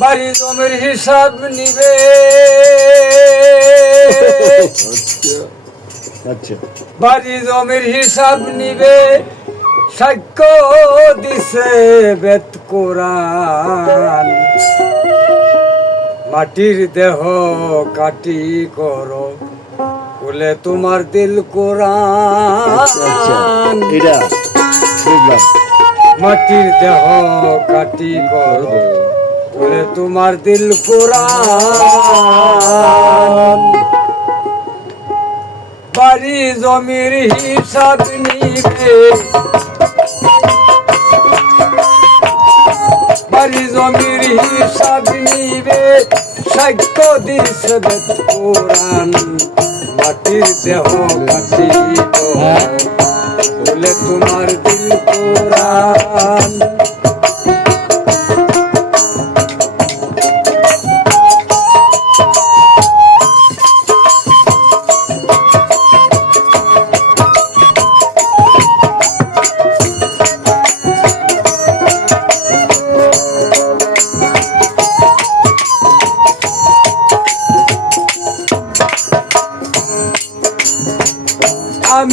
বাড়ি জমির হিসাব নিবে। আচ্ছা। বাড়ি জমির হিসাব নিবে সাক্ষ্য দিছে বেদ কোরআন। মাটির দেহ কাটি করো বলে তোমার দিল আচ্ছা আচ্ছা কোরআন মাটির দেহ কাটি করো বলে তোমার দিল কোরআন। বাড়ি জমির হিসাব নিবে। বাড়ি জমির হিসাব নিবে। সাক্ষ্য দিছে কোরআন। মাটির দেহ কাটি করো বলে তোমার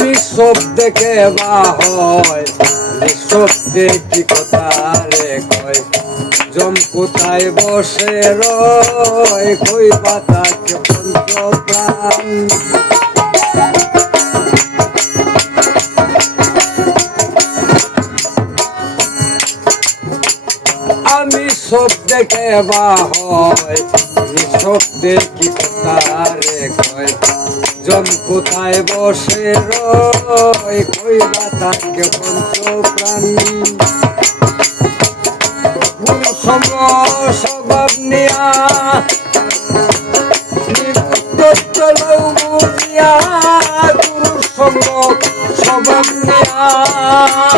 আমি সব দেখে বা হয়। সব দেখি কথা কয়। জম কোথায় বসে রয়, কই বাতাকে পঞ্চ প্রাণ আমি সব দেখে বা হয় সব দেখি কথা রে কয় জম কোথায় বসে রয়? কই বাতাকে পঞ্চ প্রাণ? সঙ্গ স্বভাব নিয়া। বুঝিয়া গুরু সঙ্গ স্বভাব নিয়া।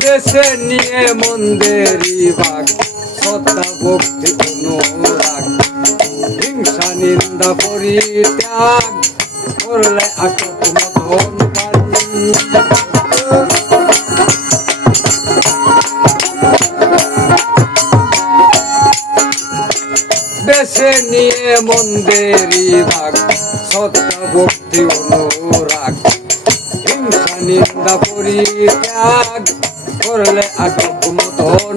দেশে নিয়ে মন্দিরি বাগ সত্তা, ভক্তি অনুরাগ হিংসা, নিন্দা, পরিত্যাগ, করলে মদন দেশে নিয়ে মন্দিরি বাগ ভক্তি অনুরাগ নিন্দা পরিত্যাগ করলে আটক মদন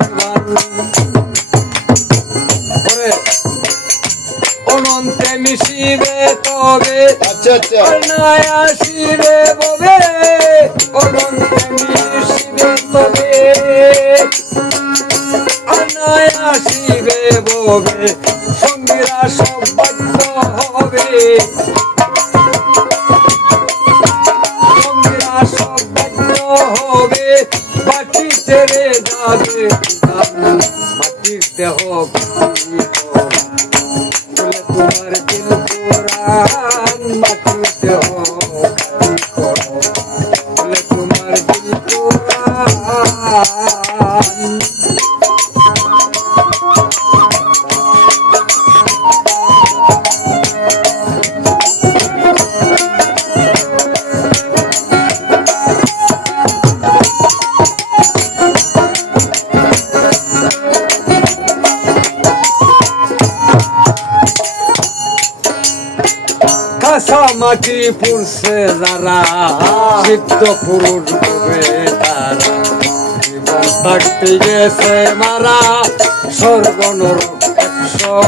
অনন্তে মিশিবে তবে আচ্ছা আচ্ছা আসিবে ববে অনন্তে মিশিবে তবে অনায় আসিবে ববে সঙ্গীরা সব ছেড়ে যাবে। মাটির দেহ মাটি পুরছে যারা, সিদ্ধ পুরুষ হবে তারা। গেছে মারা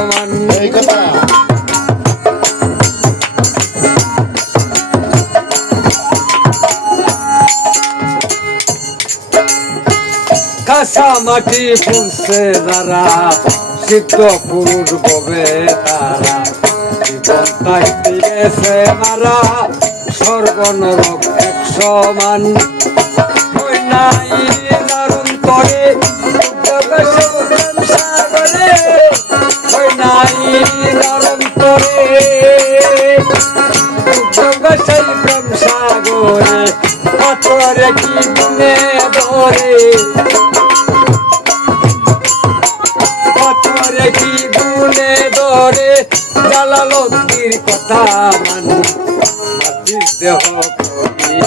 মান এই কথা। কাঁচা মাটি পুরছে যারা, সিদ্ধ পুরুষ তারা। থাকতে গেছে মারা সর্বনরক একশো মান। ওই দারুণ করে সাগরে। দারুণ করে সেই প্রেম সাগরে পাথরে কি গুনে ধরে? পাথরে কি গুনে ধরে? জালালতির কথা মানি মাটির দেহ করি